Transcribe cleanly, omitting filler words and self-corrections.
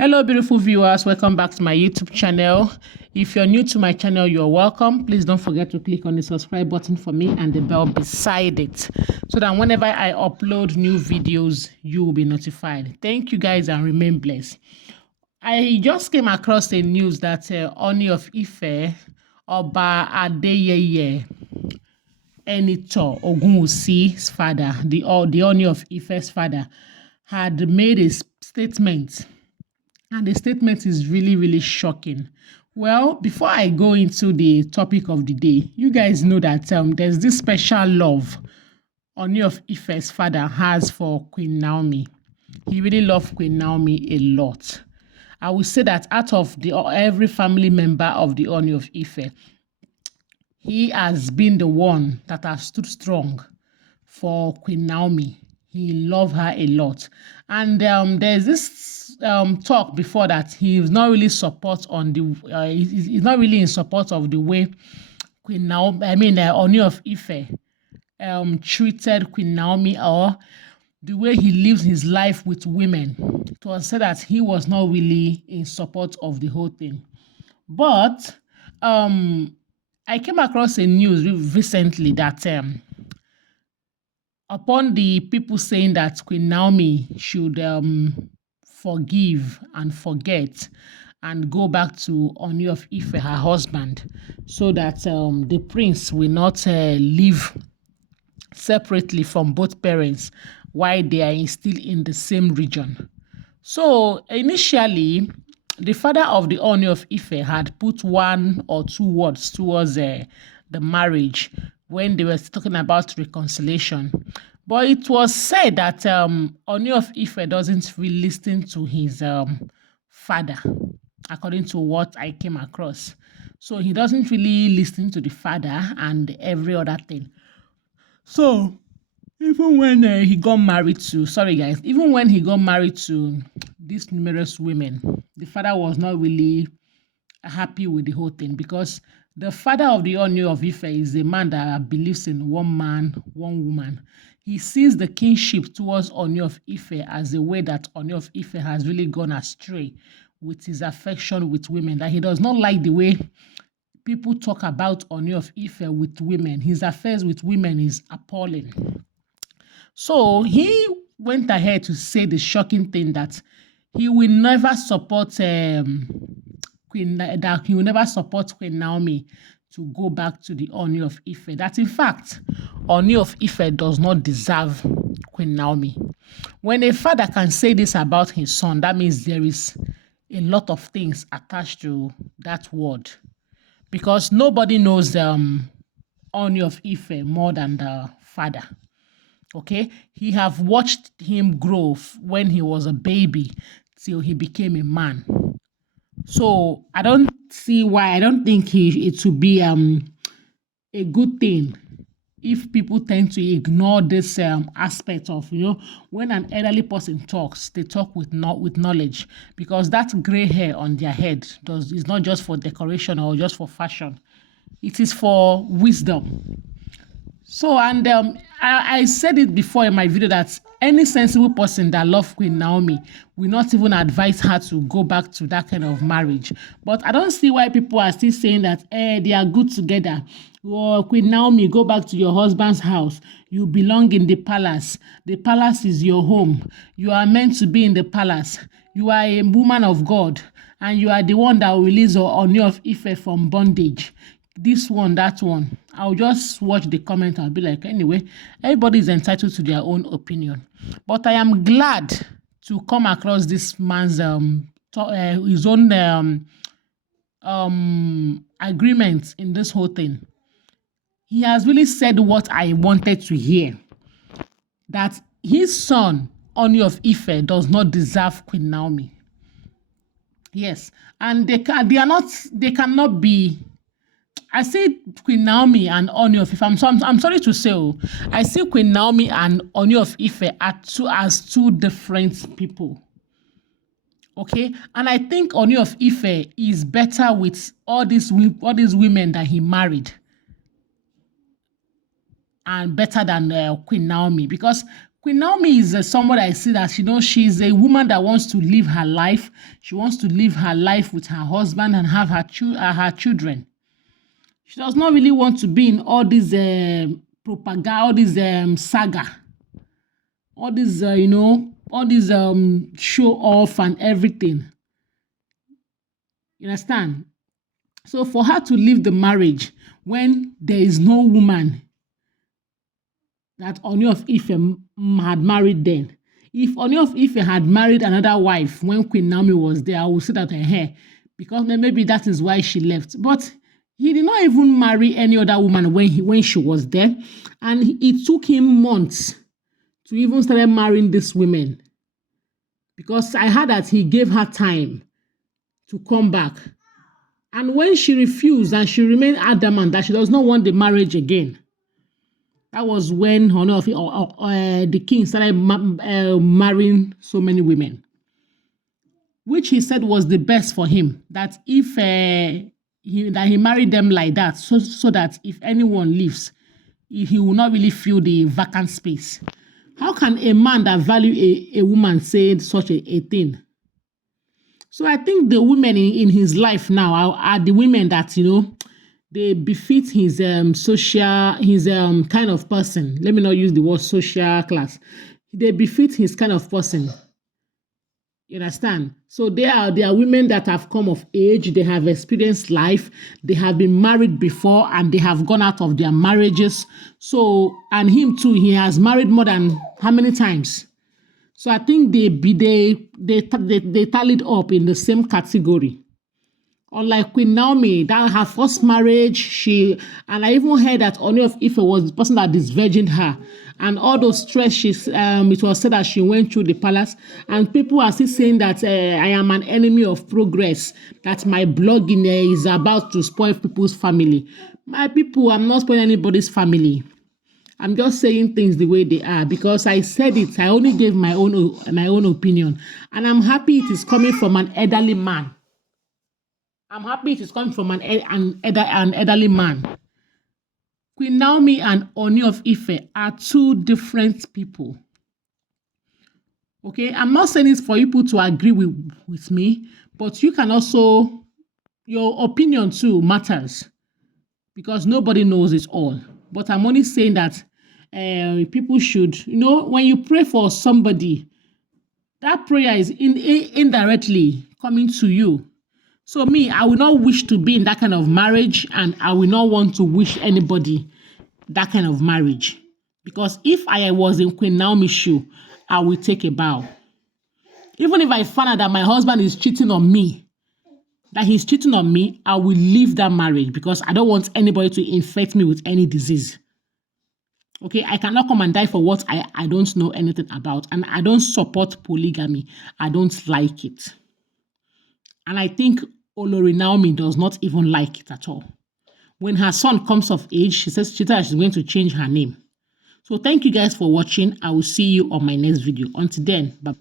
Hello, beautiful viewers. Welcome back to my YouTube channel. If you're new to my channel, you're welcome. Please don't forget to click on the subscribe button for me and the bell beside it so that whenever I upload new videos, you will be notified. Thank you guys and remain blessed. I just came across the news that Ooni of Ife, Oba Adeyeye Enito Ogunwusi's father, the Ooni of Ife's father, had made a statement. And the statement is really, really shocking. Well, before I go into the topic of the day, you guys know that there's this special love Ooni of Ife's father has for Queen Naomi. He really loved Queen Naomi a lot. I would say that out of every family member of the Ooni of Ife, he has been the one that has stood strong for Queen Naomi. He loved her a lot. And there's this talk before that he's not really he's not really in support of the way Queen Naomi, Ooni of Ife treated Queen Naomi, or the way he lives his life with women. It was said that he was not really in support of the whole thing. But I came across a news recently that upon the people saying that Queen Naomi should forgive and forget and go back to Ooni of Ife, her husband, so that the prince will not live separately from both parents while they are still in the same region. So initially, the father of the Ooni of Ife had put one or two words towards the marriage when they were talking about reconciliation. But it was said that Ooni of Ife doesn't really listen to his father, according to what I came across. So he doesn't really listen to the father and every other thing. So even when he got married to, even when he got married to these numerous women, the father was not really happy with the whole thing, because the father of the Ooni of Ife is a man that believes in one man, one woman. He sees the kinship towards Ooni of Ife as a way that Ooni of Ife has really gone astray with his affection with women, that he does not like the way people talk about Ooni of Ife with women. His affairs with women is appalling. So he went ahead to say the shocking thing that he will never support Queen Naomi to go back to the Ooni of Ife. That in fact, Ooni of Ife does not deserve Queen Naomi. When a father can say this about his son, that means there is a lot of things attached to that word, because nobody knows Ooni of Ife more than the father. Okay, he have watched him grow when he was a baby till he became a man. So I don't think it would be a good thing if people tend to ignore this aspect of, when an elderly person talks, they talk with knowledge, because that gray hair on their head is not just for decoration or just for fashion. It is for wisdom. So, and I said it before in my video that any sensible person that loves Queen Naomi will not even advise her to go back to that kind of marriage. But I don't see why people are still saying that they are good together. Oh, Queen Naomi, go back to your husband's house. You belong in the palace. The palace is your home. You are meant to be in the palace. You are a woman of God, and you are the one that will release Ooni of Ife from bondage. This one, that one. I'll just watch the comment. I'll be like, anyway, everybody is entitled to their own opinion. But I am glad to come across this man's his own agreement in this whole thing. He has really said what I wanted to hear, that his son, Ooni of Ife, does not deserve Queen Naomi. Yes, and they cannot be. I see Queen Naomi and Ooni of Ife. I'm sorry to say, I see Queen Naomi and Ooni of Ife as two different people. Okay, and I think Ooni of Ife is better with all these women that he married, and better than Queen Naomi, because Queen Naomi is someone I see that, she's a woman that wants to live her life. She wants to live her life with her husband and have her children. She does not really want to be in all this propaganda, all this saga, all this, all this show off and everything. You understand? So for her to leave the marriage when there is no woman that Ooni of Ife had married then. If Ooni of Ife had married another wife when Queen Naomi was there, I would say that her hair, because maybe that is why she left. But he did not even marry any other woman when she was there, and it took him months to even start marrying these women, because I heard that he gave her time to come back. And when she refused and she remained adamant that she does not want the marriage again, that was when the king started marrying so many women, which he said was the best for him. That if he married them like that, so that if anyone leaves, he will not really fill the vacant space. How can a man that value a woman say such a thing? So I think the women in his life now are the women that, they befit his social, his kind of person. Let me not use the word social class. They befit his kind of person. You understand? So they are women that have come of age, they have experienced life, they have been married before, and they have gone out of their marriages. So, and him too, he has married more than how many times? So I think they tallied up in the same category. Unlike Queen Naomi, that her first marriage, and I even heard that Ooni of Ife was the person that disvirgined her, and all those stress it was said that she went through the palace, and people are still saying that I am an enemy of progress, that my blogging is about to spoil people's family. My people, I'm not spoiling anybody's family. I'm just saying things the way they are, because I said it. I only gave my own opinion, and I'm happy it is coming from an elderly man. I'm happy it is coming from an elderly man. Queen Naomi and Ooni of Ife are two different people. Okay, I'm not saying it for people to agree with me, but you can also, your opinion too matters, because nobody knows it all. But I'm only saying that people should, when you pray for somebody, that prayer is indirectly coming to you. So me, I will not wish to be in that kind of marriage, and I will not want to wish anybody that kind of marriage. Because if I was in Queen Naomi's shoe, I will take a bow. Even if I find out that my husband is cheating on me, I will leave that marriage, because I don't want anybody to infect me with any disease. Okay, I cannot come and die for what I don't know anything about. And I don't support polygamy. I don't like it. And I think Olori Naomi does not even like it at all. When her son comes of age, she says she's going to change her name. So thank you guys for watching. I will see you on my next video. Until then, bye-bye.